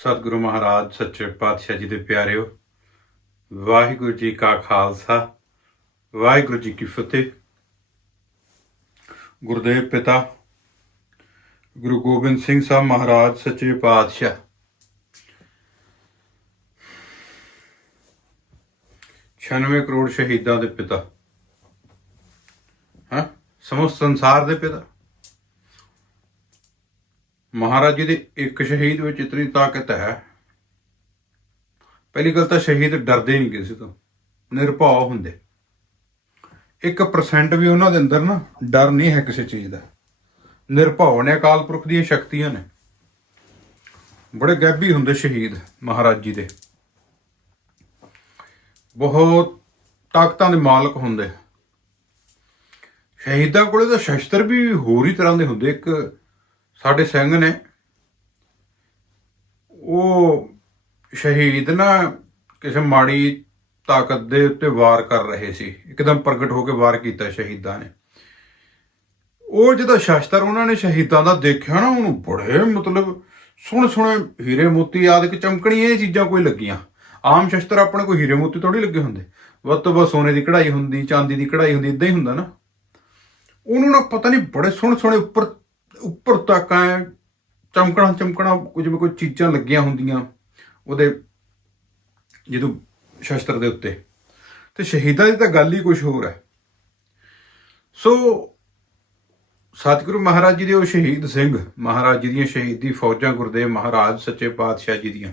ਸਤਿਗੁਰੂ ਮਹਾਰਾਜ, ਸੱਚੇ ਪਾਤਸ਼ਾਹ ਜੀ ਦੇ ਪਿਆਰਿਓ, ਵਾਹਿਗੁਰੂ ਜੀ ਕਾ ਖਾਲਸਾ, ਵਾਹਿਗੁਰੂ ਜੀ ਕੀ ਫਤਿਹ। ਗੁਰਦੇਵ ਪਿਤਾ, ਗੁਰੂ ਗੋਬਿੰਦ ਸਿੰਘ ਸਾਹਿਬ ਮਹਾਰਾਜ, ਸੱਚੇ ਪਾਤਸ਼ਾਹ। ਛਿਆਨਵੇਂ ਕਰੋੜ ਸ਼ਹੀਦਾਂ ਦੇ ਪਿਤਾ। ਹਾਂ? ਸਮਸਤ ਸੰਸਾਰ ਦੇ ਪਿਤਾ। ਮਹਾਰਾਜ ਜੀ ਦੇ ਇੱਕ ਸ਼ਹੀਦ ਵਿੱਚ ਇਤਨੀ ਤਾਕਤ ਹੈ। ਪਹਿਲੀ ਗੱਲ ਤਾਂ ਸ਼ਹੀਦ ਡਰਦੇ ਨਹੀਂ ਕਿਸੇ ਤੋਂ, ਨਿਰਭਉ ਹੁੰਦੇ। 1% ਵੀ ਉਹਨਾਂ ਦੇ ਅੰਦਰ ਨਾ ਡਰ ਨਹੀਂ ਹੈ ਕਿਸੇ ਚੀਜ਼ ਦਾ। ਨਿਰਭਉ ਨੇ ਅਕਾਲ ਪੁਰਖ ਦੀਆਂ ਸ਼ਕਤੀਆਂ ਨੇ। ਬੜੇ ਗੈਬੀ ਹੁੰਦੇ ਸ਼ਹੀਦ ਮਹਾਰਾਜ ਜੀ ਦੇ। ਬਹੁਤ ਤਾਕਤਾਂ ਦੇ ਮਾਲਕ ਹੁੰਦੇ। ਸ਼ਹੀਦਾਂ ਕੋਲੇ ਤਾਂ ਸ਼ਸਤਰ ਵੀ ਹੋਰ ਹੀ ਤਰ੍ਹਾਂ ਦੇ ਹੁੰਦੇ। ਇੱਕ ਸਾਡੇ ਸਿੰਘ ਨੇ ਉਹ ਸ਼ਹੀਦ ਨਾ ਕਿਸੇ ਮਾੜੀ ਤਾਕਤ ਦੇ ਉੱਤੇ ਵਾਰ ਕਰ ਰਹੇ ਸੀ। ਇੱਕਦਮ ਪ੍ਰਗਟ ਹੋ ਕੇ ਵਾਰ ਕੀਤਾ ਸ਼ਹੀਦਾਂ ਨੇ। ਉਹ ਜਦੋਂ ਸ਼ਸਤਰ ਉਹਨਾਂ ਨੇ ਸ਼ਹੀਦਾਂ ਦਾ ਦੇਖਿਆ ਨਾ, ਉਹਨੂੰ ਬੜੇ ਮਤਲਬ ਸੋਹਣੇ ਸੋਹਣੇ ਹੀਰੇ ਮੋਤੀ ਆਦਿਕ ਚਮਕਣੀਆਂ ਇਹ ਚੀਜ਼ਾਂ ਕੋਈ ਲੱਗੀਆਂ। ਆਮ ਸ਼ਸਤਰ ਆਪਣੇ ਕੋਈ ਹੀਰੇ ਮੋਤੀ ਥੋੜੀ ਲੱਗੇ ਹੁੰਦੇ। ਵੱਧ ਤੋਂ ਵੱਧ ਸੋਨੇ ਦੀ ਕਢਾਈ ਹੁੰਦੀ, ਚਾਂਦੀ ਦੀ ਕਢਾਈ ਹੁੰਦੀ ਇਦਾਂ ਹੀ ਹੁੰਦਾ ਨਾ। ਉਹਨੂੰ ਨਾ ਪਤਾ ਨਹੀਂ ਬੜੇ ਸੋਹਣੇ ਸੋਹਣੇ ਉੱਪਰ ਉੱਪਰ ਤੱਕ ਐ ਚਮਕਣਾ ਚਮਕਣਾ ਕੁਝ ਵੀ ਕੋਈ ਚੀਜ਼ਾਂ ਲੱਗੀਆਂ ਹੁੰਦੀਆਂ ਉਹਦੇ ਜਦੋਂ ਸ਼ਸਤਰ ਦੇ ਉੱਤੇ। ਤੇ ਸ਼ਹੀਦਾਂ ਦੀ ਤਾਂ ਗੱਲ ਹੀ ਕੁਝ ਹੋਰ ਹੈ। ਸੋ ਸਤਿਗੁਰੂ ਮਹਾਰਾਜ ਜੀ ਦੇ ਉਹ ਸ਼ਹੀਦ ਸਿੰਘ, ਮਹਾਰਾਜ ਜੀ ਦੀਆਂ ਸ਼ਹੀਦੀ ਫੌਜਾਂ ਗੁਰਦੇਵ ਮਹਾਰਾਜ, ਸੱਚੇ ਪਾਤਸ਼ਾਹ ਜੀ ਦੀਆਂ।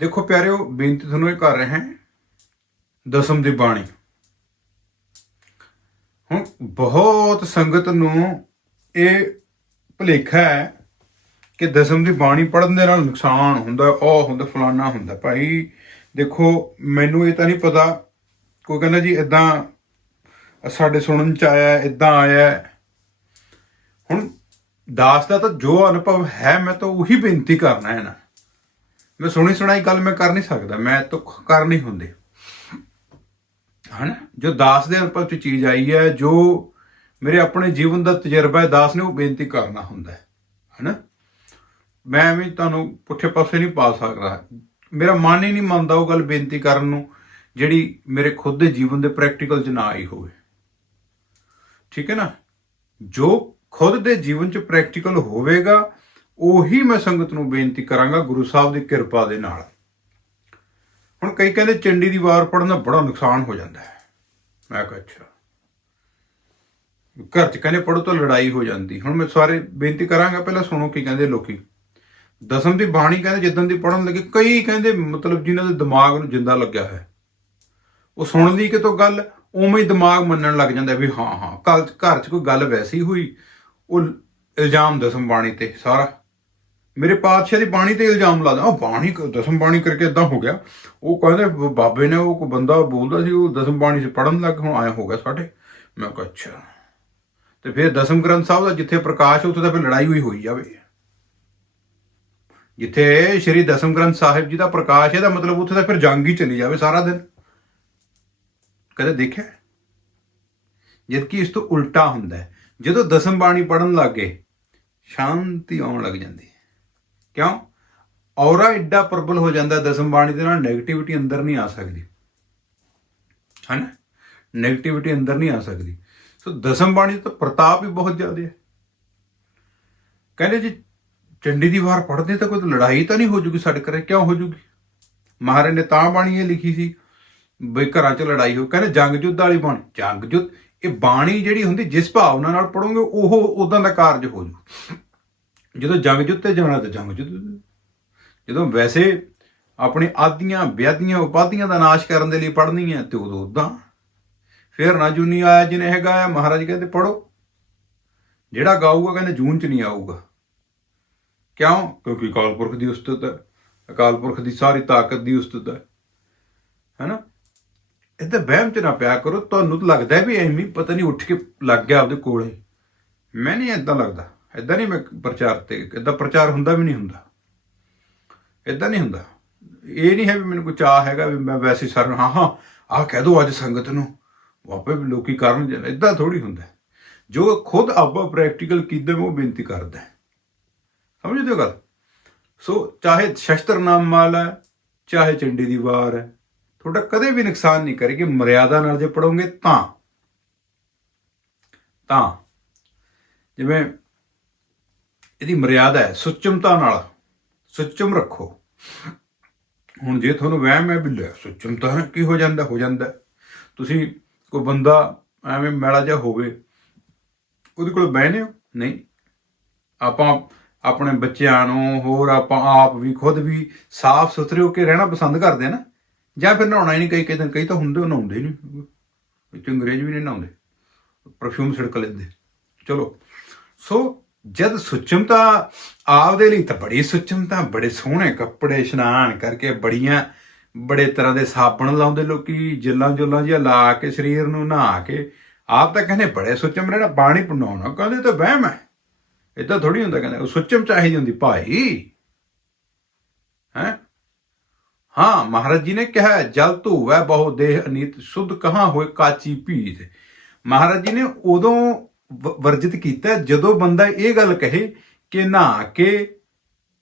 ਦੇਖੋ ਪਿਆਰਿਓ, ਬੇਨਤੀ ਤੁਹਾਨੂੰ ਇਹ ਕਰ ਰਹੇ ਹਾਂ, ਦਸਮ ਦੀ ਬਾਣੀ। ਹੁਣ ਬਹੁਤ ਸੰਗਤ ਨੂੰ ਇਹ ਭੁਲੇਖਾ ਹੈ ਕਿ ਦਸਮ ਦੀ ਬਾਣੀ ਪੜਨ ਦੇ ਨਾਲ ਨੁਕਸਾਨ ਹੁੰਦਾ, ਉਹ ਹੁੰਦਾ, ਫਲਾਨਾ ਹੁੰਦਾ। ਭਾਈ, ਦੇਖੋ, ਮੈਨੂੰ ਇਹ ਤਾਂ ਨਹੀਂ ਪਤਾ, ਕੋਈ ਕਹਿੰਦਾ ਜੀ ਇਦਾਂ ਸਾਡੇ ਸੁਣਨ ਚ ਆਇਆ ਇਦਾਂ ਆਇਆ। ਹੁਣ ਦਾਸ ਦਾ ਤਾਂ ਜੋ ਅਨੁਭਵ ਹੈ, ਮੈਂ ਤਾਂ ਉਹੀ ਬੇਨਤੀ ਕਰਨਾ ਹੈ ਨਾ। ਮੈਂ ਸੁਣੀ ਸੁਣਾਈ ਗੱਲ ਮੈਂ ਕਰ ਨਹੀਂ ਸਕਦਾ, ਮੈਂ ਤਾਂ ਕਰ ਨਹੀਂ ਹੁੰਦੀ। ਹਨਾ? ਜੋ ਦਾਸ ਦੇ ਅਨੁਭਵ ਚ ਚੀਜ਼ ਆਈ ਹੈ, ਜੋ ਮੇਰੇ ਆਪਣੇ ਜੀਵਨ ਦਾ ਤਜਰਬਾ ਹੈ, ਦਾਸ ਨੇ ਉਹ ਬੇਨਤੀ ਕਰਨਾ ਹੁੰਦਾ ਹੈ, ਹਨਾ? ਮੈਂ ਵੀ ਤੁਹਾਨੂੰ ਪੁੱਠੇ ਪਾਸੇ ਨਹੀਂ ਪਾ ਸਕਦਾ। ਮੇਰਾ ਮਨ ਹੀ ਨਹੀਂ ਮੰਨਦਾ ਉਹ ਗੱਲ ਬੇਨਤੀ ਕਰਨ ਨੂੰ, ਜਿਹੜੀ ਮੇਰੇ ਖੁਦ ਦੇ ਜੀਵਨ ਦੇ ਪ੍ਰੈਕਟੀਕਲ ਚ ਨਾ ਆਈ ਹੋਵੇ। ਠੀਕ ਹੈ ਨਾ? ਜੋ ਖੁਦ ਦੇ ਜੀਵਨ ਚ ਪ੍ਰੈਕਟੀਕਲ ਹੋਵੇਗਾ, ਉਹੀ ਮੈਂ ਸੰਗਤ ਨੂੰ ਬੇਨਤੀ ਕਰਾਂਗਾ ਗੁਰੂ ਸਾਹਿਬ ਦੀ ਕਿਰਪਾ ਦੇ ਨਾਲ। ਹੁਣ ਕਈ ਕਹਿੰਦੇ ਚੰਡੀ ਦੀ ਵਾਰ ਪੜਨ ਦਾ ਬੜਾ ਨੁਕਸਾਨ ਹੋ ਜਾਂਦਾ ਹੈ। ਮੈਂ ਕਿਹਾ, ਅੱਛਾ। ਘਰ ਚ ਕਹਿੰਦੇ ਪੜੋ ਤਾਂ ਲੜਾਈ ਹੋ ਜਾਂਦੀ। ਹੁਣ ਮੈਂ ਸਾਰੇ ਬੇਨਤੀ ਕਰਾਂਗਾ, ਪਹਿਲਾਂ ਸੁਣੋ ਕੀ ਕਹਿੰਦੇ ਲੋਕੀ। ਦਸਮ ਦੀ ਬਾਣੀ ਕਹਿੰਦੇ, ਜਿੱਦਣ ਦੀ ਪੜਨ ਲੱਗੇ, ਕਈ ਕਹਿੰਦੇ ਮਤਲਬ ਜਿਨ੍ਹਾਂ ਦੇ ਦਿਮਾਗ ਨੂੰ ਜਿੰਦਾ ਲੱਗਿਆ ਹੈ ਉਹ ਸੁਣ ਲਈ ਕਿਤੋਂ ਗੱਲ, ਉਵੇਂ ਹੀ ਦਿਮਾਗ ਮੰਨਣ ਲੱਗ ਜਾਂਦਾ ਵੀ ਹਾਂ ਹਾਂ, ਕੱਲ ਘਰ 'ਚ ਕੋਈ ਗੱਲ ਵੈਸੀ ਹੋਈ। ਉਹ ਇਲਜ਼ਾਮ ਦਸਮ ਬਾਣੀ ਤੇ ਸਾਰਾ। ਮੇਰੇ ਪਾਤਸ਼ਾਹ ਦੀ ਬਾਣੀ ਤੇ ਇਲਜ਼ਾਮ ਲਾਦਾ ਉਹ ਬਾਣੀ ਦਸਮ ਬਾਣੀ ਕਰਕੇ ਇਦਾਂ ਹੋ ਗਿਆ। ਉਹ ਕਹਿੰਦੇ, ਬਾਬੇ ਨੇ ਉਹ ਕੋਈ ਬੰਦਾ ਬੋਲਦਾ ਸੀ, ਉਹ ਦਸਮ ਬਾਣੀ ਚ ਪੜਨ ਲੱਗ ਹੁਣ ਆਇਆ ਹੋ ਗਿਆ ਸਾਡੇ। ਮੈਂ ਕਿਹਾ, ਅੱਛਾ। ਤੇ ਫਿਰ ਦਸਮ ਗ੍ਰੰਥ ਸਾਹਿਬ ਦਾ ਜਿੱਥੇ ਪ੍ਰਕਾਸ਼ ਉੱਥੇ ਤਾਂ ਫਿਰ ਲੜਾਈ ਹੋਈ ਹੋਈ ਜਾਵੇ। ਜਿੱਥੇ ਸ਼੍ਰੀ ਦਸਮ ਗ੍ਰੰਥ ਸਾਹਿਬ ਜੀ ਦਾ ਪ੍ਰਕਾਸ਼ ਹੈ ਦਾ ਮਤਲਬ ਉੱਥੇ ਤਾਂ ਫਿਰ ਜੰਗ ਹੀ ਚੱਲੀ ਜਾਵੇ ਸਾਰਾ ਦਿਨ। ਕਦੇ ਦੇਖਿਆ? ਜਦ ਕਿ ਇਸ ਤੋਂ ਉਲਟਾ ਹੁੰਦਾ ਹੈ, ਜਦੋਂ ਦਸਮ ਬਾਣੀ ਪੜਨ ਲੱਗੇ, ਸ਼ਾਂਤੀ ਆਉਣ ਲੱਗ ਜਾਂਦੀ ਹੈ। ਕਿਉਂ? ਔਰਾ ਐਡਾ ਪ੍ਰਬਲ ਹੋ ਜਾਂਦਾ, ਦਸਮ ਬਾਣੀ ਦੇ ਨਾਲ 네ਗੇਟਿਵਿਟੀ ਅੰਦਰ ਨਹੀਂ ਆ ਸਕਦੀ। ਹਨਾ? 네ਗੇਟਿਵਿਟੀ ਅੰਦਰ ਨਹੀਂ ਆ ਸਕਦੀ। ਸੋ ਦਸਮ ਬਾਣੀ ਦਾ ਪ੍ਰਤਾਪ ਵੀ ਬਹੁਤ ਜ਼ਿਆਦਾ ਹੈ। ਕਹਿੰਦੇ ਜੀ ਚੰਡੀ ਦੀ ਵਾਰ ਪੜ੍ਹਦੇ ਤਾਂ ਕੋਈ ਲੜਾਈ ਤਾਂ ਨਹੀਂ ਹੋ ਜੂਗੀ ਸਾਡੇ ਘਰੇ, ਕਿਉਂ ਹੋ ਜੂਗੀ? ਮਹਾਰਾਜ ਨੇ ਤਾਂ ਬਾਣੀ ਇਹ ਲਿਖੀ ਸੀ ਬਈ ਘਰਾਂ 'ਚ ਲੜਾਈ ਹੋ, ਕਹਿੰਦੇ ਜੰਗ ਜੁੱਧ ਵਾਲੀ ਬਾਣੀ, ਜੰਗ ਜੁੱਧ ਇਹ ਬਾਣੀ ਜਿਹੜੀ ਹੁੰਦੀ ਜਿਸ ਭਾਵਨਾ ਨਾਲ ਪੜੋਗੇ ਉਹ ਉਦਾਂ ਦਾ ਕਾਰਜ ਹੋ ਜੂ। ਜਦੋਂ ਜੰਗ ਜੁੱਧ ਤੇ ਜਾਣਾ ਤਾਂ ਜੰਗ ਜੁੱਧ ਜਦੋਂ ਵੈਸੇ ਆਪਣੇ ਆਦੀਆਂ ਵਿਆਦੀਆਂ ਉਪਾਧੀਆਂ ਦਾ ਨਾਸ਼ ਕਰਨ ਦੇ ਲਈ ਪੜ੍ਹਨੀ ਹੈ ਤੇ ਉਦੋਂ ਉਦਾਂ ਫਿਰ ਨਾ ਜੂਨੀ ਆਇਆ ਜਿਹਨੇ ਹੈਗਾ ਆ, ਮਹਾਰਾਜ ਕਹਿੰਦੇ ਪੜੋ ਜਿਹੜਾ ਗਾਊਗਾ ਕਹਿੰਦੇ ਜੂਨ ਚ ਨਹੀਂ ਆਊਗਾ। ਕਿਉਂ? ਕਿਉਂਕਿ ਅਕਾਲ ਪੁਰਖ ਦੀ ਉਸਤਤ ਹੈ। ਅਕਾਲ ਪੁਰਖ ਦੀ ਸਾਰੀ ਤਾਕਤ ਦੀ ਉਸਤਤ ਹੈ। ਹੈਨਾ? ਇਹਦਾ ਵਹਿਮ ਚ ਨਾ ਪਿਆ ਕਰੋ। ਤੁਹਾਨੂੰ ਤਾਂ ਲੱਗਦਾ ਵੀ ਐਵੇਂ ਪਤਾ ਨਹੀਂ ਉੱਠ ਕੇ ਲੱਗ ਗਿਆ ਆਪਦੇ ਕੋਲੇ। ਮੈਂ ਨਹੀਂ ਇਦਾਂ ਲੱਗਦਾ। ਇਦਾਂ ਨਹੀਂ ਮੈਂ ਪ੍ਰਚਾਰ ਤੇ ਇਦਾਂ ਪ੍ਰਚਾਰ ਹੁੰਦਾ ਵੀ ਨਹੀਂ ਹੁੰਦਾ। ਇਦਾਂ ਨਹੀਂ ਹੁੰਦਾ। ਇਹ ਨਹੀਂ ਹੈ ਵੀ ਮੈਨੂੰ ਕੋਈ ਚਾਹ ਹੈਗਾ ਵੀ ਮੈਂ ਵੈਸੇ ਸਰ ਹਾਂ ਹਾਂ, ਆਹ ਕਹਿ ਦੋ ਅੱਜ ਸੰਗਤ ਨੂੰ। ਵਾਪੇ ਵੀ ਲੋਕੀ ਕਰਨ ਇਦਾਂ ਥੋੜੀ ਹੁੰਦਾ ਜੋ ਖੁਦ ਆਪਾਂ ਪ੍ਰੈਕਟੀਕਲ ਕੀਤੇ ਉਹ ਬੇਨਤੀ ਕਰਦਾ ਸਮਝਦੇ ਹੋ ਗੱਲ? ਸੋ ਚਾਹੇ ਸ਼ਸਤਰ ਨਾਮ ਮਾਲ ਹੈ, ਚਾਹੇ ਚੰਡੀ ਦੀ ਵਾਰ ਹੈ, ਤੁਹਾਡਾ ਕਦੇ ਵੀ ਨੁਕਸਾਨ ਨਹੀਂ ਕਰੇਗੀ। ਮਰਿਆਦਾ ਨਾਲ ਜੇ ਪੜੋਗੇ ਤਾਂ। ਤਾਂ। ਜਿਵੇਂ ਇਹਦੀ ਮਰਿਆਦਾ ਹੈ, ਸੁਚਮਤਾ ਨਾਲ। ਸੁਚਮ ਰੱਖੋ। ਹੁਣ ਜੇ ਤੁਹਾਨੂੰ ਵਹਿਮ ਹੈ ਵੀ ਲੈ, ਸੁਚਮਤਾ ਕੀ ਹੋ ਜਾਂਦਾ ਹੋ ਜਾਂਦਾ ਤੁਸੀਂ ਕੋਈ ਬੰਦਾ ਐਵੇਂ ਮੈਲਾ ਜਿਹਾ ਹੋਵੇ ਉਹਦੇ ਕੋਲ ਬਹਿਨੇ ਹੋ ਨਹੀਂ। ਆਪਾਂ ਆਪਣੇ ਬੱਚਿਆਂ ਨੂੰ ਹੋਰ ਆਪਾਂ ਆਪ ਵੀ ਖੁਦ ਵੀ ਸਾਫ਼ ਸੁਥਰੇ ਹੋ ਕੇ ਰਹਿਣਾ ਪਸੰਦ ਕਰਦੇ ਨਾ। ਜਾਂ ਫਿਰ ਨਹਾਉਣਾ ਹੀ ਨਹੀਂ ਕਈ ਕਈ ਦਿਨ ਕਈ ਤਾਂ ਹੁੰਦੇ ਨਹਾਉਂਦੇ ਨਹੀਂ। ਵਿੱਚ ਅੰਗਰੇਜ਼ ਵੀ ਨਹੀਂ ਨਹਾਉਂਦੇ। ਪਰਫਿਊਮ ਛਿੜਕ ਲੈਂਦੇ। ਚਲੋ। ਸੋ ਜਦ ਸੁਚਮਤਾ ਆਪਦੇ ਲਈ ਤਾਂ ਬੜੀ ਸੁਚਮਤਾ ਬੜੇ ਸੋਹਣੇ ਕੱਪੜੇ ਇਸ਼ਨਾਨ ਕਰਕੇ ਬੜੀਆਂ ਬੜੇ ਤਰ੍ਹਾਂ ਦੇ ਸਾਬਣ ਲਾਉਂਦੇ ਲੋਕੀ, ਜਿੱਲਾਂ ਜੁੱਲਾਂ ਜਿਹਾ ਲਾ ਕੇ ਸਰੀਰ ਨੂੰ ਨਹਾ ਕੇ। ਆਪ ਤਾਂ ਕਹਿੰਦੇ ਬੜੇ ਸੁੱਚਮ ਰਹਿਣਾ, ਪਾਣੀ ਪਣਾਉਣਾ ਕਹਿੰਦੇ ਤਾਂ ਵਹਿਮ ਹੈ। ਇਦਾਂ ਥੋੜੀ ਹੁੰਦਾ ਕਹਿੰਦੇ ਉਹ ਸੁਚਮ ਚਾਹੀਦੀ ਹੁੰਦੀ ਭਾਈ। ਹੈ? ਹਾਂ, ਮਹਾਰਾਜ ਜੀ ਨੇ ਕਿਹਾ, ਜਲ ਧੂਵੈ, ਬਹੁ ਦੇਹ ਅਨੀਤ, ਸੁਧ ਕਹਾਂ ਹੋਏ ਕਾਚੀ ਭੀਤ। ਮਹਾਰਾਜ ਜੀ ਨੇ ਉਦੋਂ ਵਰਜਿਤ ਕੀਤਾ, ਜਦੋਂ ਬੰਦਾ ਇਹ ਗੱਲ ਕਹੇ ਕਿ ਨਹਾ ਕੇ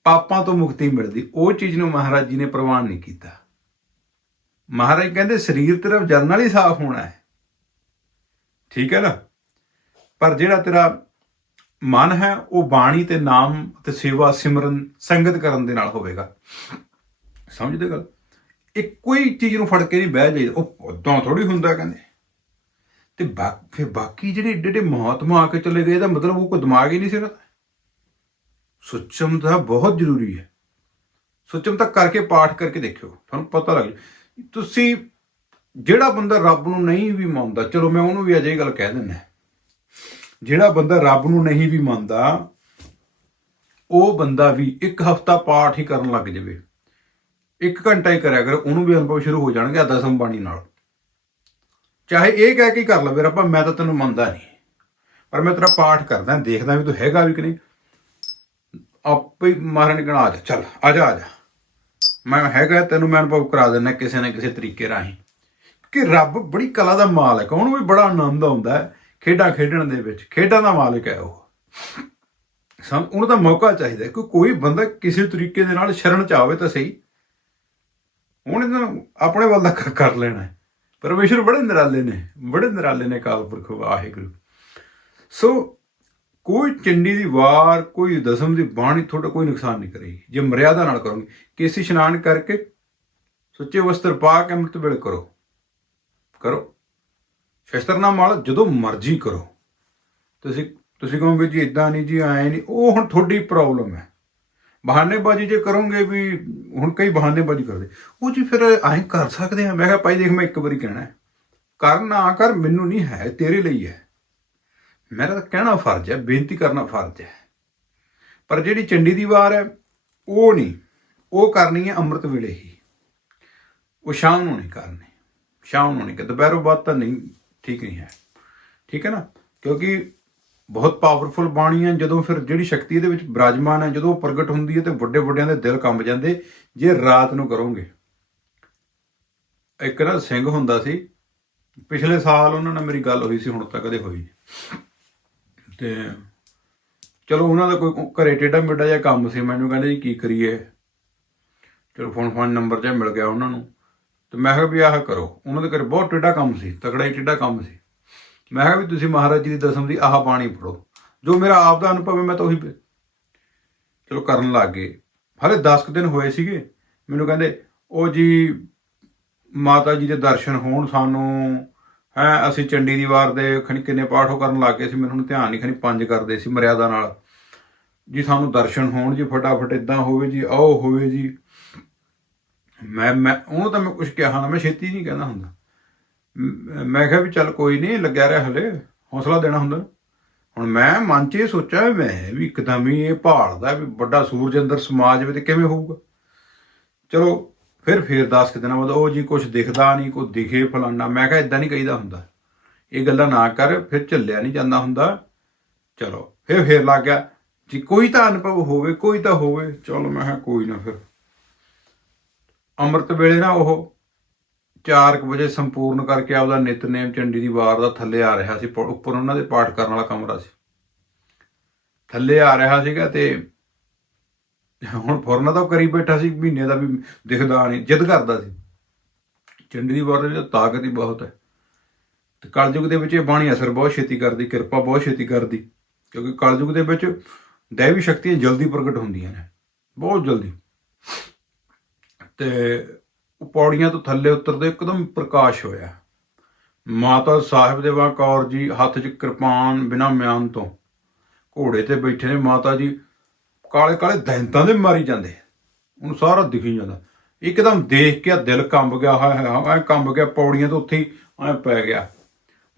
ਪਾਪਾਂ ਤੋਂ ਮੁਕਤੀ ਮਿਲਦੀ, ਉਹ ਚੀਜ਼ ਨੂੰ ਮਹਾਰਾਜ ਜੀ ਨੇ ਪ੍ਰਵਾਨ ਨਹੀਂ ਕੀਤਾ। ਮਹਾਰਾਜ ਕਹਿੰਦੇ ਸਰੀਰ ਤੇਰਾ ਜਲ ਨਾਲ ਹੀ ਸਾਫ਼ ਹੋਣਾ ਹੈ। ਠੀਕ ਹੈ ਨਾ? ਪਰ ਜਿਹੜਾ ਤੇਰਾ ਮਨ ਹੈ, ਉਹ ਬਾਣੀ ਤੇ ਨਾਮ ਤੇ ਸੇਵਾ, ਸਿਮਰਨ, ਸੰਗਤ ਕਰਨ ਦੇ ਨਾਲ ਹੋਵੇਗਾ। ਸਮਝਦੇ ਗੱਲ? ਇੱਕੋ ਹੀ ਚੀਜ਼ ਨੂੰ ਫੜ ਕੇ ਨਹੀਂ ਬਹਿ ਜਾਈਦਾ। ਉਹ ਉਦੋਂ ਥੋੜੀ ਹੁੰਦਾ ਕਹਿੰਦੇ। ਤੇ ਬਾ- ਫਿਰ ਬਾਕੀ ਜਿਹੜੇ ਏਡੇ ਏਡੇ ਮਹਾਤਮਾ ਆ ਕੇ ਚਲੇ ਗਏ, ਇਹਦਾ ਮਤਲਬ ਉਹ ਕੋਈ ਦਿਮਾਗ ਹੀ ਨਹੀਂ ਸੀ ਰੱਖਦਾ। ਸੁਚਮਤਾ ਬਹੁਤ ਜ਼ਰੂਰੀ ਹੈ। ਸੁਚਮਤਾ ਕਰਕੇ ਪਾਠ ਕਰਕੇ ਦੇਖਿਓ, ਤੁਹਾਨੂੰ ਪਤਾ ਲੱਗ ਜਾਊ। ਤੁਸੀਂ ਜਿਹੜਾ ਬੰਦਾ ਰੱਬ ਨੂੰ ਨਹੀਂ ਵੀ ਮੰਨਦਾ, ਚਲੋ ਮੈਂ ਉਹਨੂੰ ਵੀ ਅਜੇ ਗੱਲ ਕਹਿ ਦਿੰਦਾ ਜਿਹੜਾ ਬੰਦਾ ਰੱਬ ਨੂੰ ਨਹੀਂ ਵੀ ਮੰਨਦਾ, ਉਹ ਬੰਦਾ ਵੀ ਇੱਕ ਹਫਤਾ ਪਾਠ ਹੀ ਕਰਨ ਲੱਗ ਜਾਵੇ। ਇੱਕ ਘੰਟਾ ਹੀ ਕਰਿਆ ਕਰ, ਉਹਨੂੰ ਵੀ ਅਨੁਭਵ ਸ਼ੁਰੂ ਹੋ ਜਾਣਗੇ ਦਸਮ ਬਾਣੀ ਨਾਲ। ਚਾਹੇ ਇਹ ਕਹਿ ਕੇ ਕਰ ਲਵੇ, ਰੱਬਾ, ਮੈਂ ਤਾਂ ਤੈਨੂੰ ਮੰਨਦਾ ਨਹੀਂ। ਪਰ ਮੈਂ ਤੇਰਾ ਪਾਠ ਕਰਦਾ, ਦੇਖਦਾ ਵੀ ਤੂੰ ਹੈਗਾ ਵੀ ਕਿ ਨਹੀਂ। ਆਪੇ ਹੀ ਮਹਾਰਾਜ ਕਹਿਣਾ, ਆ ਜਾ, ਚੱਲ, ਆ ਜਾ ਆ ਜਾ। ਮੈਂ ਹੈਗਾ, ਤੈਨੂੰ ਮੈਂ ਅਨੁਭਵ ਕਰਾ ਦਿੰਦਾ ਕਿਸੇ ਨਾ ਕਿਸੇ ਤਰੀਕੇ ਰਾਹੀਂ। ਕਿ ਰੱਬ ਬੜੀ ਕਲਾ ਦਾ ਮਾਲਕ ਹੈ। ਉਹਨੂੰ ਵੀ ਬੜਾ ਆਨੰਦ ਆਉਂਦਾ ਹੈ ਖੇਡਾਂ ਖੇਡਣ ਦੇ ਵਿੱਚ। ਖੇਡਾਂ ਦਾ ਮਾਲਕ ਹੈ ਉਹ। ਸਾਨੂੰ, ਉਹਨੂੰ ਤਾਂ ਮੌਕਾ ਚਾਹੀਦਾ ਕਿ ਕੋਈ ਬੰਦਾ ਕਿਸੇ ਤਰੀਕੇ ਦੇ ਨਾਲ ਸ਼ਰਨ ਚ ਆਵੇ ਤਾਂ ਸਹੀ। ਉਹਨੇ ਤਾਂ ਆਪਣੇ ਵੱਲ ਦਾ ਕਰ ਲੈਣਾ ਹੈ। ਪਰਮੇਸ਼ਰ ਬੜੇ ਨਿਰਾਲੇ ਨੇ। ਬੜੇ ਨਿਰਾਲੇ ਨੇ ਕਾਲਪੁਰਖ ਵਾਹਿਗੁਰੂ। ਸੋ ਕੋਈ ਚੰਡੀ ਦੀ ਵਾਰ, ਕੋਈ ਦਸਮ ਦੀ ਬਾਣੀ ਤੁਹਾਡਾ ਕੋਈ ਨੁਕਸਾਨ ਨਹੀਂ ਕਰੇਗੀ। ਜੇ ਮਰਿਆਦਾ ਨਾਲ ਕਰੋਗੇ, ਕੇਸੀ ਇਸ਼ਨਾਨ ਕਰਕੇ ਸੁੱਚੇ ਵਸਤਰ ਪਾ ਕੇ ਅੰਮ੍ਰਿਤ ਵੇਲੇ ਕਰੋ। ਕਰੋ। ਸ਼ਸਤਰ ਨਾਲ ਮਾਲ, ਜਦੋਂ ਮਰਜ਼ੀ ਕਰੋ। ਤੁਸੀਂ ਤੁਸੀਂ ਕਹੋਗੇ ਜੀ ਇਦਾਂ ਨਹੀਂ ਜੀ ਆਏ ਨਹੀਂ, ਉਹ ਹੁਣ ਤੁਹਾਡੀ ਪ੍ਰੋਬਲਮ ਹੈ। ਬਹਾਨੇਬਾਜ਼ੀ ਜੇ ਕਰੋਗੇ ਵੀ ਹੁਣ ਕਈ ਬਹਾਨੇਬਾਜ਼ੀ ਕਰਦੇ, ਉਹ ਜੀ ਫਿਰ ਐਂ ਕਰ ਸਕਦੇ ਆ ਮੈਂ ਕਿਹਾ ਭਾਈ ਦੇਖ, ਮੈਂ ਇੱਕ ਵਾਰੀ ਕਹਿਣਾ ਹੈ। ਕਰ ਨਾ ਕਰ, ਮੈਨੂੰ ਨਹੀਂ ਹੈ, ਤੇਰੇ ਲਈ ਹੈ। ਮੇਰਾ ਤਾਂ ਕਹਿਣਾ ਫਰਜ਼ ਹੈ, ਬੇਨਤੀ ਕਰਨਾ ਫਰਜ਼ ਹੈ। ਪਰ ਜਿਹੜੀ ਚੰਡੀ ਦੀ ਵਾਰ ਹੈ, ਉਹ ਨਹੀਂ। ਉਹ ਕਰਨੀ ਹੈ ਅੰਮ੍ਰਿਤ ਵੇਲੇ ਹੀ। ਉਹ ਸ਼ਾਮ ਨੂੰ ਨਹੀਂ ਕਰਨੀ। ਸ਼ਾਮ ਨੂੰ ਨਹੀਂ ਕਿ ਦੁਪਹਿਰੋਂ ਬਾਅਦ ਤਾਂ ਨਹੀਂ, ਠੀਕ ਨਹੀਂ ਹੈ। ਠੀਕ ਹੈ ਨਾ? ਕਿਉਂਕਿ ਬਹੁਤ ਪਾਵਰਫੁਲ ਬਾਣੀ ਹੈ ਜਦੋਂ ਫਿਰ ਜਿਹੜੀ ਸ਼ਕਤੀ ਇਹਦੇ ਵਿੱਚ ਬਰਾਜਮਾਨ ਹੈ, ਜਦੋਂ ਉਹ ਪ੍ਰਗਟ ਹੁੰਦੀ ਹੈ ਤੇ ਵੱਡੇ ਵੱਡਿਆਂ ਦੇ ਦਿਲ ਕੰਬ ਜਾਂਦੇ, ਜੇ ਰਾਤ ਨੂੰ ਕਰੋਗੇ। ਇੱਕ ਨਾ ਸਿੰਘ ਹੁੰਦਾ ਸੀ, ਪਿਛਲੇ ਸਾਲ ਉਹਨਾਂ ਨਾਲ ਮੇਰੀ ਗੱਲ ਹੋਈ ਸੀ, ਹੁਣ ਤੱਕ ਕਦੇ ਹੋਈ ਨਹੀਂ। ਤੇ ਚਲੋ ਉਹਨਾਂ ਦਾ ਕੋਈ ਘਰੇ ਟੇਢਾ ਮੇਢਾ ਜਿਹਾ ਕੰਮ ਸੀ, ਮੈਨੂੰ ਕਹਿੰਦੇ ਜੀ ਕੀ ਕਰੀਏ? ਚਲੋ ਫੋਨ ਫੋਨ ਨੰਬਰ ਜਿਹਾ ਮਿਲ ਗਿਆ ਉਹਨਾਂ ਨੂੰ ਤੇ ਮੈਂ ਕਿਹਾ ਵੀ ਆਹ ਕਰੋ। ਉਹਨਾਂ ਦੇ ਘਰੇ ਬਹੁਤ ਟੇਢਾ ਕੰਮ ਸੀ, ਤਕੜਾ ਹੀ ਟੇਢਾ ਕੰਮ ਸੀ। ਮੈਂ ਕਿਹਾ ਵੀ ਤੁਸੀਂ ਮਹਾਰਾਜ ਜੀ ਦੀ ਦਸਮ ਦੀ ਆਹ ਬਾਣੀ ਪੜੋ ਜੋ ਮੇਰਾ ਆਪ ਦਾ ਅਨੁਭਵ ਹੈ, ਮੈਂ ਤਾਂ ਉਹੀ ਪ- ਚਲੋ ਕਰਨ ਲੱਗ ਗਏ। ਹਾਲੇ 10 ਕੁ ਦਿਨ ਹੋਏ ਸੀਗੇ। ਮੈਨੂੰ ਕਹਿੰਦੇ, ਉਹ ਜੀ ਮਾਤਾ ਜੀ ਦੇ ਦਰਸ਼ਨ ਹੋਣ ਸਾਨੂੰ ਹੈ, ਅਸੀਂ ਚੰਡੀ ਦੀ ਵਾਰ ਦੇ ਖਣੀ ਕਿੰਨੇ ਪਾਠ ਉਹ ਕਰਨ ਲੱਗ ਗਏ ਸੀ, ਮੈਨੂੰ ਧਿਆਨ ਨਹੀਂ ਖਣੀ ਪੰਜ ਕਰਦੇ ਸੀ ਮਰਿਆਦਾ ਨਾਲ। ਜੀ, ਸਾਨੂੰ ਦਰਸ਼ਨ ਹੋਣ ਜੀ, ਫਟਾਫਟ ਇਦਾਂ ਹੋਵੇ ਜੀ, ਆਓ ਹੋਵੇ ਜੀ। ਮੈਂ ਮੈਂ, ਉਹਨੂੰ ਤਾਂ ਮੈਂ ਕੁਝ ਕਿਹਾ ਨਾ, ਮੈਂ ਛੇਤੀ ਨਹੀਂ ਕਹਿੰਦਾ ਹੁੰਦਾ। ਮੈਂ ਕਿਹਾ ਵੀ ਚੱਲ ਕੋਈ ਨਹੀਂ, ਲੱਗਿਆ ਰਿਹਾ ਹਲੇ, ਹੌਸਲਾ ਦੇਣਾ ਹੁੰਦਾ। ਹੁਣ ਮੈਂ ਮਨ 'ਚ ਇਹ ਸੋਚਿਆ ਵੀ ਮੈਂ ਵੀ ਇੱਕਦਮ ਹੀ ਇਹ ਭਾਲਦਾ ਵੀ ਵੱਡਾ ਸੂਰਜ ਅੰਦਰ ਸਮਾਜ ਵਿੱਚ ਕਿਵੇਂ ਹੋਊਗਾ। ਚਲੋ ਫਿਰ ਫਿਰ 10 ਕੁ ਦਿਨਾਂ ਬਾਅਦ ਉਹ ਜੀ ਕੁਝ ਦਿਖਦਾ ਨਹੀਂ, ਕੋਈ ਦਿਖੇ ਫਲਾਨਾ। ਮੈਂ ਕਿਹਾ ਇਦਾਂ ਨਹੀਂ ਕਹੀਦਾ ਹੁੰਦਾ। ਇਹ ਗੱਲਾਂ ਨਾ ਕਰ, ਫਿਰ ਝੱਲਿਆ ਨਹੀਂ ਜਾਂਦਾ ਹੁੰਦਾ। ਚਲੋ, ਫਿਰ ਫਿਰ ਲੱਗ ਗਿਆ। ਜੀ ਕੋਈ ਤਾਂ ਅਨੁਭਵ ਹੋਵੇ, ਕੋਈ ਤਾਂ ਹੋਵੇ। ਚਲੋ, ਮੈਂ ਕਿਹਾ ਕੋਈ ਨਾ ਫਿਰ। ਅੰਮ੍ਰਿਤ ਵੇਲੇ ਨਾ ਉਹ 4 ਵਜੇ ਸੰਪੂਰਨ ਕਰਕੇ ਆਪਦਾ ਨਿਤਨੇਮ ਚੰਡੀ ਦੀ ਵਾਰ ਦਾ ਥੱਲੇ ਆ ਰਿਹਾ ਸੀ। ਪ- ਉੱਪਰ ਉਹਨਾਂ ਦੇ ਪਾਠ ਕਰਨ ਵਾਲਾ ਕਮਰਾ ਸੀ। ਥੱਲੇ ਆ ਰਿਹਾ ਸੀਗਾ ਤੇ ਹੁਣ ਫੌਰਨਾ ਤਾਂ ਉਹ ਕਰੀ ਬੈਠਾ ਸੀ, ਮਹੀਨੇ ਦਾ ਵੀ ਦਿਖਦਾ ਨਹੀਂ, ਜਿੱਦ ਕਰਦਾ ਸੀ। ਚੰਡੀ ਦੀ ਵਾਰ ਦੇ ਤਾਕਤ ਹੀ ਬਹੁਤ ਹੈ। ਤੇ ਕਲਯੁਗ ਦੇ ਵਿੱਚ ਇਹ ਬਾਣੀ ਅਸਰ ਬਹੁਤ ਛੇਤੀ ਕਰਦੀ, ਕਿਰਪਾ ਬਹੁਤ ਛੇਤੀ ਕਰਦੀ, ਕਿਉਂਕਿ ਕਲਯੁਗ ਦੇ ਵਿੱਚ ਦੈਵੀ ਸ਼ਕਤੀਆਂ ਜਲਦੀ ਪ੍ਰਗਟ ਹੁੰਦੀਆਂ ਨੇ, ਬਹੁਤ ਜਲਦੀ। ਤੇ ਪੌੜੀਆਂ ਤੋਂ ਥੱਲੇ ਉਤਰਦੇ ਇੱਕਦਮ ਪ੍ਰਕਾਸ਼ ਹੋਇਆ। ਮਾਤਾ ਸਾਹਿਬ ਦੇਵਾ ਕੌਰ ਜੀ ਹੱਥ 'ਚ ਕਿਰਪਾਨ ਬਿਨਾ ਮਿਆਨ ਤੋਂ ਘੋੜੇ ਤੇ ਬੈਠੇ ਨੇ, ਮਾਤਾ ਜੀ ਕਾਲੇ ਕਾਲੇ ਦੈਂਤਾਂ ਦੇ ਮਾਰੀ ਜਾਂਦੇ। ਉਹਨੂੰ ਸਾਰਾ ਦਿਖੀ ਜਾਂਦਾ। ਇੱਕਦਮ ਦੇਖ ਕੇ ਦਿਲ ਕੰਬ ਗਿਆ। ਹਾਏ ਹਾਏ ਐ ਕੰਬ ਗਿਆ ਪੌੜੀਆਂ ਤੋਂ ਉੱਥੇ ਹੀ, ਐ ਪੈ ਗਿਆ।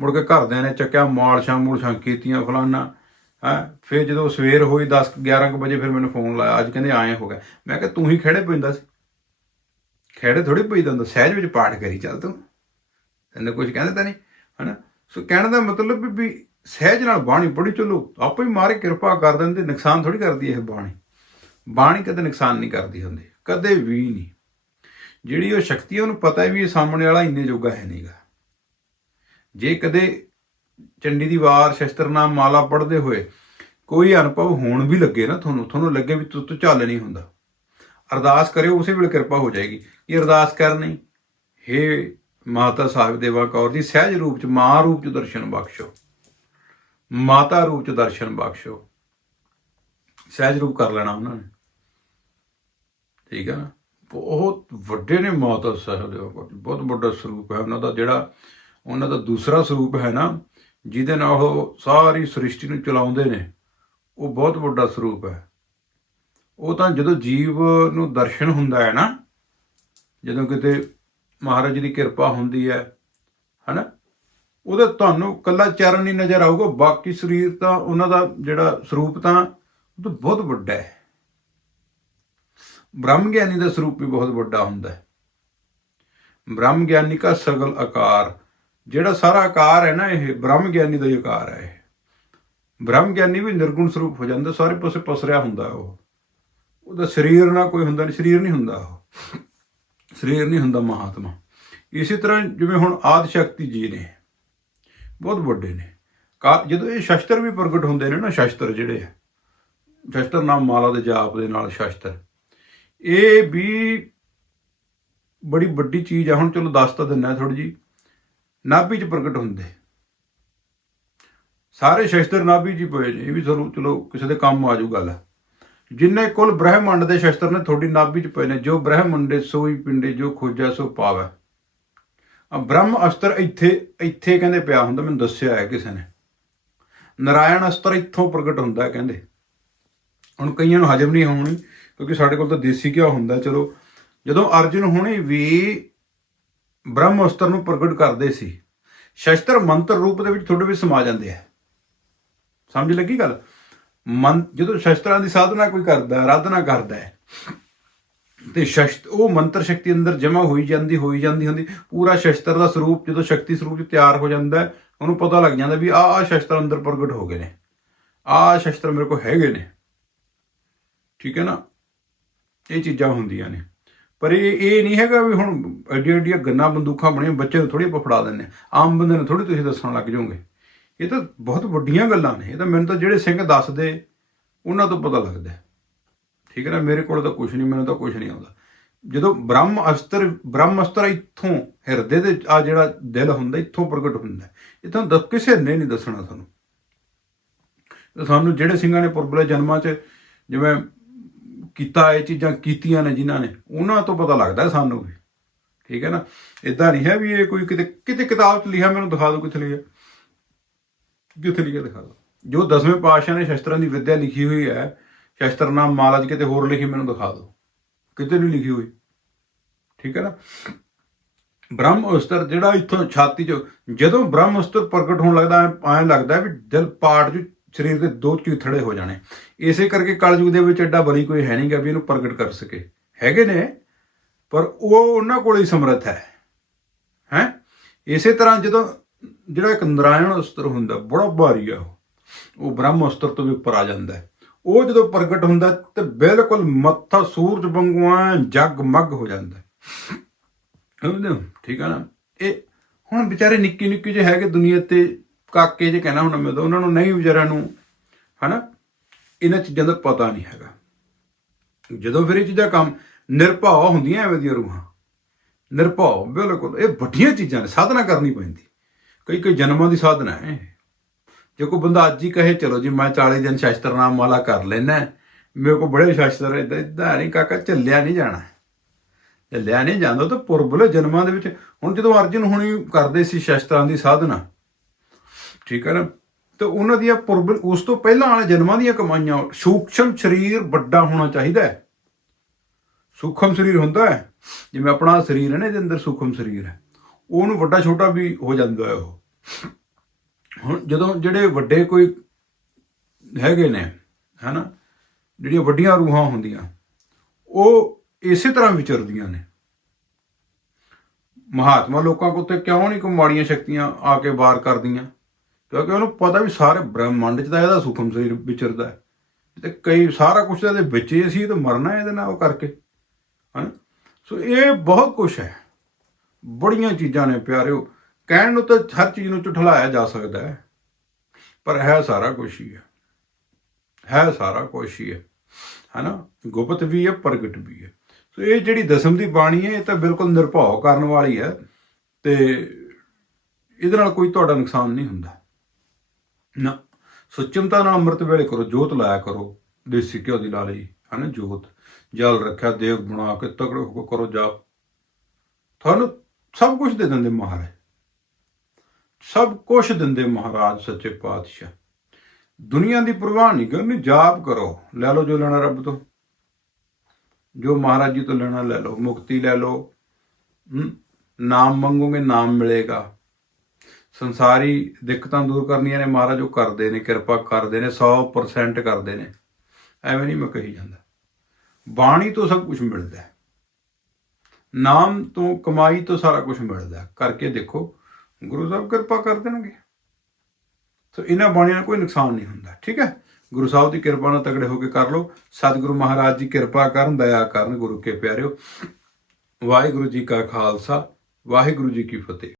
ਮੁੜ ਕੇ ਘਰਦਿਆਂ ਨੇ ਚੱਕਿਆ ਮਾਲਸ਼ਾਂ ਮੂਲਸ਼ਾਂ ਕੀਤੀਆਂ ਫਲਾਨਾ। ਹੈ, ਫਿਰ ਜਦੋਂ ਸਵੇਰ ਹੋਈ 10 11 ਕੁ ਵਜੇ ਫਿਰ ਮੈਨੂੰ ਫੋਨ ਲਾਇਆ। ਅੱਜ ਕਹਿੰਦੇ ਆਏ ਹੋ ਗਿਆ। ਮੈਂ ਕਿਹਾ, ਤੂੰ ਹੀ ਖੇੜੇ ਪੈਂਦਾ ਸੀ? ਖੇੜੇ ਥੋੜੀ ਪੈਂਦਾ ਹੁੰਦਾ। ਸਹਿਜ ਵਿੱਚ ਪਾਠ ਕਰੀ ਚੱਲ ਤੂੰ। ਤੈਨੂੰ ਕੁਝ ਕਹਿੰਦੇ ਤਾਂ ਨਹੀਂ। ਹਨਾ? ਸੋ ਕਹਿਣ ਦਾ ਮਤਲਬ ਵੀ ਸਹਿਜ ਨਾਲ ਬਾਣੀ ਪੜੀ ਚੱਲੋ, ਆਪੇ ਹੀ ਮਾਰੇ ਕਿਰਪਾ ਕਰ ਦਿੰਦੇ, ਨੁਕਸਾਨ ਥੋੜੀ ਕਰਦੀ ਇਹ ਬਾਣੀ। ਬਾਣੀ ਕਦੇ ਨੁਕਸਾਨ ਨਹੀਂ ਕਰਦੀ ਹੁੰਦੀ, ਕਦੇ ਵੀ ਨਹੀਂ। ਜਿਹੜੀ ਉਹ ਸ਼ਕਤੀ ਉਹਨੂੰ ਪਤਾ ਹੈ ਵੀ ਇਹ ਸਾਹਮਣੇ ਵਾਲਾ ਇੰਨੇ ਜੋਗਾ ਹੈ ਨਹੀਂਗਾ ਜੇ ਕਦੇ ਚੰਡੀ ਦੀ ਵਾਰ ਸ਼ਸਤਰਨਾਮ ਮਾਲਾ ਪੜ੍ਹਦੇ ਹੋਏ ਕੋਈ ਅਨੁਭਵ ਹੋਣ ਵੀ ਲੱਗੇ ਨਾ ਤੁਹਾਨੂੰ ਤੁਹਾਨੂੰ ਲੱਗੇ ਵੀ ਤੂੰ ਤੂੰ ਚੱਲ ਨਹੀਂ ਹੁੰਦਾ। ਅਰਦਾਸ ਕਰਿਓ, ਉਸੇ ਵੇਲੇ ਕਿਰਪਾ ਹੋ ਜਾਏਗੀ। ਇਹ ਅਰਦਾਸ ਕਰਨੀ? ਹੇ ਮਾਤਾ ਸਾਹਿਬ ਦੇਵਾ ਕੌਰ ਜੀ, ਸਹਿਜ ਰੂਪ ਚ, ਮਾਂ ਰੂਪ ਚ ਦਰਸ਼ਨ ਬਖਸ਼ੋ। ਮਾਤਾ ਰੂਪ ਚ ਦਰਸ਼ਨ ਬਖਸ਼ੋ। ਸਹਿਜ ਰੂਪ ਕਰ ਲੈਣਾ ਉਹਨਾਂ ਨੇ। ਠੀਕ ਹੈ ਨਾ? ਬਹੁਤ ਵੱਡੇ ਨੇ ਮਾਤਾ ਸਾਹਿਬ ਬਹੁਤ ਵੱਡਾ ਸਰੂਪ ਹੈ ਉਹਨਾਂ ਦਾ ਜਿਹੜਾ, ਉਹਨਾਂ ਦਾ ਦੂਸਰਾ ਸਰੂਪ ਹੈ ਨਾ, ਜਿਹਦੇ ਨਾਲ ਉਹ ਸਾਰੀ ਸ੍ਰਿਸ਼ਟੀ ਨੂੰ ਚਲਾਉਂਦੇ ਨੇ। ਉਹ ਬਹੁਤ ਵੱਡਾ ਸਰੂਪ ਹੈ। ਉਹ ਤਾਂ ਜਦੋਂ ਜੀਵ ਨੂੰ ਦਰਸ਼ਨ ਹੁੰਦਾ ਹੈ ਨਾ, ਜਦੋਂ ਕਿਤੇ ਮਹਾਰਾਜ ਦੀ ਕਿਰਪਾ ਹੁੰਦੀ ਹੈ, ਹਨਾ? ਉਹਦਾ ਤੁਹਾਨੂੰ ਕੱਲਾ ਚਰਨ ਨਹੀਂ ਨਜ਼ਰ ਆਊਗਾ, ਬਾਕੀ ਸਰੀਰ ਤਾਂ ਉਹਨਾਂ ਦਾ ਜਿਹੜਾ ਸਰੂਪ ਤਾਂ ਉਹ ਤਾਂ ਬਹੁਤ ਵੱਡਾ ਹੈ। ਬ੍ਰਹਮ ਗਿਆਨੀ ਦਾ ਸਰੂਪ ਵੀ ਬਹੁਤ ਵੱਡਾ ਹੁੰਦਾ ਹੈ। ਬ੍ਰਹਮ ਗਿਆਨੀ ਦਾ ਸਗਲ ਆਕਾਰ, ਜਿਹੜਾ ਸਾਰਾ ਆਕਾਰ ਹੈ ਨਾ ਇਹ ਬ੍ਰਹਮ ਗਿਆਨੀ ਦਾ ਹੀ ਆਕਾਰ ਹੈ ਇਹ। ਬ੍ਰਹਮ ਗਿਆਨੀ ਵੀ ਨਿਰਗੁਣ ਸਰੂਪ ਹੋ ਜਾਂਦਾ, ਸਾਰੇ ਪਾਸੇ ਪਸਰਿਆ ਹੁੰਦਾ ਉਹ। ਉਹਦਾ ਸਰੀਰ ਨਾ ਕੋਈ ਹੁੰਦਾ ਨਹੀਂ, ਸਰੀਰ ਨਹੀਂ ਹੁੰਦਾ ਉਹ। ਸਰੀਰ ਨਹੀਂ ਹੁੰਦਾ ਮਹਾਤਮਾ। ਇਸੇ ਤਰ੍ਹਾਂ ਜਿਵੇਂ ਹੁਣ ਆਦ ਸ਼ਕਤੀ ਜੀ ਨੇ ਬਹੁਤ ਵੱਡੇ ਨੇ। ਕਾ- ਜਦੋਂ ਇਹ ਸ਼ਸਤਰ ਵੀ ਪ੍ਰਗਟ ਹੁੰਦੇ ਨੇ ਨਾ, ਸ਼ਸਤਰ ਜਿਹੜੇ ਆ, ਸ਼ਸਤਰ ਨਾਮ ਮਾਲਾ ਦੇ ਜਾਪ ਦੇ ਨਾਲ ਸ਼ਸਤਰ। ਇਹ ਵੀ ਬੜੀ ਵੱਡੀ ਚੀਜ਼ ਆ। ਹੁਣ ਚਲੋ ਦੱਸ ਤਾਂ ਦਿੰਨਾ ਥੋੜੀ ਜੀ ਨਾਭੀ ਚ ਪ੍ਰਗਟ ਹੁੰਦੇ। ਸਾਰੇ ਸ਼ਸਤਰ ਨਾਭੀ 'ਚ ਪਏ ਨੇ। ਇਹ ਵੀ ਤੁਹਾਨੂੰ ਚਲੋ ਕਿਸੇ ਦੇ ਕੰਮ ਆ ਜੂ ਗੱਲ। ਜਿੰਨੇ ਕੁੱਲ ਬ੍ਰਹਿਮੰਡ ਦੇ ਸ਼ਸਤਰ ਨੇ, ਤੁਹਾਡੀ ਨਾਭੀ ਚ ਪਏ ਨੇ। ਜੋ ਬ੍ਰਹਿਮੰਡੇ ਸੋਈ ਪਿੰਡੇ, ਜੋ ਖੋਜਾ ਸੋ ਪਾਵੈ। ਬ੍ਰਹਮ ਅਸਤਰ ਇੱਥੇ ਇੱਥੇ ਕਹਿੰਦੇ ਪਿਆ ਹੁੰਦਾ, ਮੈਨੂੰ ਦੱਸਿਆ ਹੈ ਕਿਸੇ ਨੇ। ਨਾਰਾਇਣ ਅਸਤਰ ਇੱਥੋਂ ਪ੍ਰਗਟ ਹੁੰਦਾ ਕਹਿੰਦੇ। ਹੁਣ ਕਈਆਂ ਨੂੰ ਹਜਮ ਨਹੀਂ ਹੋਣੀ, ਕਿਉਂਕਿ ਸਾਡੇ ਕੋਲ ਤਾਂ ਦੇਸੀ ਘਿਓ ਹੁੰਦਾ, ਚਲੋ। ਜਦੋਂ ਅਰਜੁਨ ਹੁਣੇ ਵੀ ਬ੍ਰਹਮ ਅਸਤਰ ਨੂੰ ਪ੍ਰਗਟ ਕਰਦੇ ਸੀ, ਸ਼ਸਤਰ ਮੰਤਰ ਰੂਪ ਦੇ ਵਿੱਚ ਤੁਹਾਡੇ ਵਿੱਚ ਸਮਾ ਜਾਂਦੇ ਆ। ਸਮਝ ਲੱਗੀ ਗੱਲ? ਮਨ ਜਦੋਂ ਸ਼ਸਤਰਾਂ ਦੀ ਸਾਧਨਾ ਕੋਈ ਕਰਦਾ ਆਰਾਧਨਾ ਕਰਦਾ ਹੈ ਤੇ ਸ਼ਸਤ ਉਹ ਮੰਤਰ ਸ਼ਕਤੀ ਅੰਦਰ ਜਮਾ ਹੋਈ ਜਾਂਦੀ ਹੋਈ ਜਾਂਦੀ ਹੁੰਦੀ। ਪੂਰਾ ਸ਼ਸਤਰ ਦਾ ਸਰੂਪ ਜਦੋਂ ਸ਼ਕਤੀ ਸਰੂਪ ਚ ਤਿਆਰ ਹੋ ਜਾਂਦਾ ਹੈ, ਉਹਨੂੰ ਪਤਾ ਲੱਗ ਜਾਂਦਾ ਵੀ ਆਹ ਆਹ ਸ਼ਸਤਰ ਅੰਦਰ ਪ੍ਰਗਟ ਹੋ ਗਏ ਨੇ। ਆਹ ਸ਼ਸਤਰ ਮੇਰੇ ਕੋਲ ਹੈਗੇ ਨੇ। ਠੀਕ ਹੈ ਨਾ? ਇਹ ਚੀਜ਼ਾਂ ਹੁੰਦੀਆਂ ਨੇ। ਪਰ ਇਹ ਇਹ ਨਹੀਂ ਹੈਗਾ ਵੀ ਹੁਣ ਐਡੀਆਂ ਐਡੀਆਂ ਗੰਨਾ ਬੰਦੂਕਾਂ ਬਣੀਆਂ ਬੱਚੇ ਨੂੰ ਥੋੜੀ ਆਪਾਂ ਫੜਾ ਦਿੰਦੇ ਹਾਂ। ਆਮ ਬੰਦੇ ਨੂੰ ਥੋੜੀ ਤੁਸੀਂ ਦੱਸਣ ਲੱਗ ਜਾਓਗੇ। ਇਹ ਤਾਂ ਬਹੁਤ ਵੱਡੀਆਂ ਗੱਲਾਂ ਨੇ। ਇਹ ਤਾਂ ਮੈਨੂੰ ਤਾਂ ਜਿਹੜੇ ਸਿੰਘ ਦੱਸਦੇ ਉਹਨਾਂ ਤੋਂ ਪਤਾ ਲੱਗਦਾ ਠੀਕ ਹੈ ਨਾ, ਮੇਰੇ ਕੋਲ ਤਾਂ ਕੁਝ ਨਹੀਂ, ਮੈਨੂੰ ਤਾਂ ਕੁਝ ਨਹੀਂ ਆਉਂਦਾ। ਜਦੋਂ ਬ੍ਰਹਮ ਅਸਤਰ ਬ੍ਰਹਮ ਅਸਤਰ ਇੱਥੋਂ, ਹਿਰਦੇ ਦੇ ਆ ਜਿਹੜਾ ਦਿਲ ਹੁੰਦਾ, ਇੱਥੋਂ ਪ੍ਰਗਟ ਹੁੰਦਾ। ਹੈ। ਇਹ ਤਾਂ ਦ- ਕਿਸੇ ਨੇ ਨਹੀਂ ਦੱਸਣਾ ਤੁਹਾਨੂੰ ਸਾਨੂੰ ਜਿਹੜੇ ਸਿੰਘਾਂ ਨੇ ਪੁਰਬਲੇ ਜਨਮਾਂ 'ਚ ਜਿਵੇਂ ਕੀਤਾ, ਇਹ ਚੀਜ਼ਾਂ ਕੀਤੀਆਂ ਨੇ ਜਿਨ੍ਹਾਂ ਨੇ, ਉਹਨਾਂ ਤੋਂ ਪਤਾ ਲੱਗਦਾ ਸਾਨੂੰ ਵੀ। ਠੀਕ ਹੈ ਨਾ ਇਦਾਂ ਨਹੀਂ ਹੈ ਵੀ ਇਹ ਕੋਈ ਕਿਤੇ ਕਿਤੇ ਕਿਤਾਬ 'ਚ ਲਿਖਿਆ, ਮੈਨੂੰ ਦਿਖਾ ਦਿਓ ਕਿੱਥੇ ਲਿਖਿਆ। ਕਿੱਥੇ ਲਿਖਿਆ ਦਿਖਾ ਦਿਓ। ਜੋ ਦਸਵੇਂ ਪਾਤਸ਼ਾਹ ਨੇ ਸ਼ਸਤਰਾਂ ਦੀ ਵਿੱਦਿਆ ਲਿਖੀ ਹੋਈ ਹੈ ਸ਼ਸਤਰ ਨਾਮ ਮਹਾਰਾਜ ਕਿਤੇ ਹੋਰ ਲਿਖੀ ਮੈਨੂੰ ਦਿਖਾ ਦਿਓ। ਕਿਤੇ ਨਹੀਂ ਲਿਖੀ ਹੋਈ। ਠੀਕ ਹੈ ਨਾ? ਬ੍ਰਹਮ ਅਸਤਰ ਜਿਹੜਾ ਇੱਥੋਂ ਛਾਤੀ 'ਚ, ਜਦੋਂ ਬ੍ਰਹਮ ਅਸਤਰ ਪ੍ਰਗਟ ਹੋਣ ਲੱਗਦਾ, ਐ ਲੱਗਦਾ ਵੀ ਦਿਲ ਪਾੜ 'ਚ ਸਰੀਰ ਦੇ ਦੋ ਚੀਥੜੇ ਹੋ ਜਾਣੇ। ਇਸੇ ਕਰਕੇ ਕਲਯੁਗ ਦੇ ਵਿੱਚ ਐਡਾ ਬਲੀ ਕੋਈ ਹੈ ਨਹੀਂਗਾ ਵੀ ਇਹਨੂੰ ਪ੍ਰਗਟ ਕਰ ਸਕੇ। ਹੈਗੇ ਨੇ, ਪਰ ਉਹ ਉਹਨਾਂ ਕੋਲ ਹੀ ਸਮਰੱਥ ਹੈ। ਹੈ? ਇਸੇ ਤਰ੍ਹਾਂ ਜਦੋਂ ਜਿਹੜਾ ਇੱਕ ਨਰਾਇਣ ਅਸਤਰ ਹੁੰਦਾ, ਬੜਾ ਭਾਰੀ ਆ ਉਹ। ਉਹ ਬ੍ਰਹਮ ਅਸਤਰ ਤੋਂ ਵੀ ਉੱਪਰ ਆ ਜਾਂਦਾ ਹੈ। ਉਹ ਜਦੋਂ ਪ੍ਰਗਟ ਹੁੰਦਾ ਤੇ ਬਿਲਕੁਲ ਮੱਥਾ ਸੂਰਜ ਵਾਂਗੂ ਐਂ ਜਗਮਗ ਹੋ ਜਾਂਦਾ ਹੈ। ਸਮਝਦੇ ਹੋ? ਠੀਕ ਆ ਨਾ? ਇਹ ਹੁਣ ਵਿਚਾਰੇ ਨਿੱਕੀ ਨਿੱਕੀ ਜਿਹੇ ਹੈਗੇ ਦੁਨੀਆ ਤੇ, ਕਾਕੇ ਜੇ ਕਹਿਣਾ ਹੁਣ ਮੈਂ ਤਾਂ ਉਹਨਾਂ ਨੂੰ ਨਹੀਂ ਵਿਚਾਰਿਆਂ ਨੂੰ, ਹਨਾ? ਇਹਨਾਂ ਚੀਜ਼ਾਂ ਦਾ ਪਤਾ ਨਹੀਂ ਹੈਗਾ। ਜਦੋਂ ਫਿਰ ਇਹ ਚੀਜ਼ਾਂ ਕੰਮ ਨਿਰਭਉ ਹੁੰਦੀਆਂ ਐਵੇਂ ਦੀਆਂ ਰੂਹਾਂ। ਨਿਰਭਉ ਬਿਲਕੁਲ। ਇਹ ਵੱਡੀਆਂ ਚੀਜ਼ਾਂ ਨੇ, ਸਾਧਨਾ ਕਰਨੀ ਪੈਂਦੀ। ਕਈ ਕਈ ਜਨਮਾਂ ਦੀ ਸਾਧਨਾ ਹੈ। ਜੇ ਕੋਈ ਬੰਦਾ ਅੱਜ ਹੀ ਕਹੇ, ਚਲੋ ਜੀ, ਮੈਂ 40 ਦਿਨ ਸ਼ਸਤਰ ਨਾਮ ਮਾਲਾ ਕਰ ਲੈਣਾ ਮੇਰੇ ਕੋ ਬੜੇ ਸ਼ਸਤਰ ਇਦਾਂ ਇਦਾਂ ਨਹੀਂ ਕਾਕਾ ਚੱਲਿਆ ਨਹੀਂ ਜਾਣਾ। ਚੱਲਿਆ ਨਹੀਂ ਜਾਂਦਾ ਤਾਂ ਪੁਰਬਲੇ ਜਨਮਾਂ ਦੇ ਵਿੱਚ, ਹੁਣ ਜਦੋਂ ਅਰਜਨ ਹੁਣੀ ਕਰਦੇ ਸੀ ਸ਼ਸਤਰਾਂ ਦੀ ਸਾਧਨਾ, ਠੀਕ ਹੈ ਨਾ, ਤੇ ਉਹਨਾਂ ਦੀਆਂ ਪੁਰਬ, ਉਸ ਤੋਂ ਪਹਿਲਾਂ ਵਾਲੇ ਜਨਮਾਂ ਦੀਆਂ ਕਮਾਈਆਂ ਸੂਖਸ਼ਮ ਸਰੀਰ ਵੱਡਾ ਹੋਣਾ ਚਾਹੀਦਾ ਹੈ। ਸੂਖਮ ਸਰੀਰ ਹੁੰਦਾ ਹੈ, ਜਿਵੇਂ ਆਪਣਾ ਸਰੀਰ ਹੈ ਨਾ, ਇਹਦੇ ਅੰਦਰ ਸੂਖਮ ਸਰੀਰ ਹੈ। ਉਹਨੂੰ ਵੱਡਾ ਛੋਟਾ ਵੀ ਹੋ ਜਾਂਦਾ ਹੈ ਉਹ। ਹੁਣ ਜਦੋਂ ਜਿਹੜੇ ਵੱਡੇ ਕੋਈ ਹੈਗੇ ਨੇ, ਹਨਾ, ਜਿਹੜੀਆਂ ਵੱਡੀਆਂ ਰੂਹਾਂ ਹੁੰਦੀਆਂ, ਉਹ ਇਸੇ ਤਰ੍ਹਾਂ ਵਿਚਰਦੀਆਂ ਨੇ। ਮਹਾਤਮਾ ਲੋਕਾਂ ਕੋਲ ਤੇ ਕਿਉਂ ਨਹੀਂ ਕੋਈ ਮਾੜੀਆਂ ਸ਼ਕਤੀਆਂ ਆ ਕੇ ਵਾਰ ਕਰਦੀਆਂ? ਕਿਉਂਕਿ ਉਹਨੂੰ ਪਤਾ ਵੀ ਸਾਰੇ ਬ੍ਰਹਮੰਡ 'ਚ ਤਾਂ ਇਹਦਾ ਸੂਖਮ ਸਰੀਰ ਵਿਚਰਦਾ ਹੈ। ਤੇ ਕਈ ਸਾਰਾ ਕੁਝ ਇਹਦੇ ਵਿੱਚ ਹੀ ਅਸੀਂ ਤਾਂ ਮਰਨਾ ਇਹਦੇ ਨਾਲ ਉਹ ਕਰਕੇ, ਹਨ। ਸੋ ਇਹ ਬਹੁਤ ਕੁਝ ਹੈ। ਬੜੀਆਂ ਚੀਜ਼ਾਂ ਨੇ ਪਿਆਰਿਓ। ਕਹਿਣ ਨੂੰ ਤਾਂ ਹਰ ਚੀਜ਼ ਨੂੰ ਝੁਠਲਾਇਆ ਜਾ ਸਕਦਾ ਹੈ। ਪਰ ਹੈ ਸਾਰਾ ਕੁਝ ਹੀ ਹੈ। ਹੈ ਸਾਰਾ ਕੁਝ ਹੀ ਹੈ। ਹਨਾ? ਗੁਪਤ ਵੀ ਹੈ, ਪ੍ਰਗਟ ਵੀ ਹੈ। ਸੋ ਇਹ ਜਿਹੜੀ ਦਸਮ ਦੀ ਬਾਣੀ ਹੈ, ਇਹ ਤਾਂ ਬਿਲਕੁਲ ਨਿਰਭਉ ਕਰਨ ਵਾਲੀ ਹੈ ਤੇ ਇਹਦੇ ਨਾਲ ਕੋਈ ਤੁਹਾਡਾ ਨੁਕਸਾਨ ਨਹੀਂ ਹੁੰਦਾ। ਨਾ, ਸੁਚਮਤਾ ਨਾਲ ਅੰਮ੍ਰਿਤ ਵੇਲੇ ਕਰੋ, ਜੋਤ ਲਾਇਆ ਕਰੋ, ਦੇਸੀ ਘਿਓ ਦੀ ਲਾ ਲਈ ਹਨਾ, ਜੋਤ। ਜਲ ਰੱਖਿਆ, ਦੇਵ ਬਣਾ ਕੇ ਤਗੜੇ ਹੋ ਕਰੋ, ਜਾਪ। ਤੁਹਾਨੂੰ ਸਭ ਕੁਝ ਦੇ ਦਿੰਦੇ ਮਹਾਰਾਜ। ਸਭ ਕੁਝ ਦਿੰਦੇ ਮਹਾਰਾਜ ਸੱਚੇ ਪਾਤਸ਼ਾਹ। ਦੁਨੀਆ ਦੀ ਪਰਵਾਹ ਨਹੀਂ ਕਰਨੀ, ਜਾਪ ਕਰੋ, ਲੈ ਲਓ ਜੋ ਲੈਣਾ ਰੱਬ ਤੋਂ। ਜੋ ਮਹਾਰਾਜ ਜੀ ਤੋਂ ਲੈਣਾ ਲੈ ਲਓ, ਮੁਕਤੀ ਲੈ ਲਓ। ਨਾਮ ਮੰਗੋਗੇ, ਨਾਮ ਮਿਲੇਗਾ। ਸੰਸਾਰੀ ਦਿੱਕਤਾਂ ਦੂਰ ਕਰਨੀਆਂ ਨੇ, ਮਹਾਰਾਜ ਉਹ ਕਰਦੇ ਨੇ, ਕਿਰਪਾ ਕਰਦੇ ਨੇ 100% ਕਰਦੇ ਨੇ। ਐਵੇਂ ਨਹੀਂ ਮੈਂ ਕਹੀ ਜਾਂਦਾ। ਬਾਣੀ ਤੋਂ ਸਭ ਕੁਝ ਮਿਲਦਾ ਹੈ। ਨਾਮ ਤੋਂ ਕਮਾਈ ਤੋਂ ਸਾਰਾ ਕੁਝ ਮਿਲਦਾ ਕਰਕੇ ਦੇਖੋ ਗੁਰੂ ਸਾਹਿਬ ਕਿਰਪਾ ਕਰ ਦੇਣਗੇ। ਸੋ ਇਹਨਾਂ ਬਾਣੀਆਂ ਨਾਲ ਕੋਈ ਨੁਕਸਾਨ ਨਹੀਂ ਹੁੰਦਾ, ਠੀਕ ਹੈ? ਗੁਰੂ ਸਾਹਿਬ ਦੀ ਕਿਰਪਾ ਨਾਲ ਤਗੜੇ ਹੋ ਕੇ ਕਰ ਲਓ। ਸਤਿਗੁਰੂ ਮਹਾਰਾਜ ਜੀ ਕਿਰਪਾ ਕਰਨ, ਦਇਆ ਕਰਨ, ਗੁਰੂ ਕੇ ਪਿਆਰਿਓ। ਵਾਹਿਗੁਰੂ ਜੀ ਕਾ ਖਾਲਸਾ, ਵਾਹਿਗੁਰੂ ਜੀ ਕੀ ਫਤਿਹ।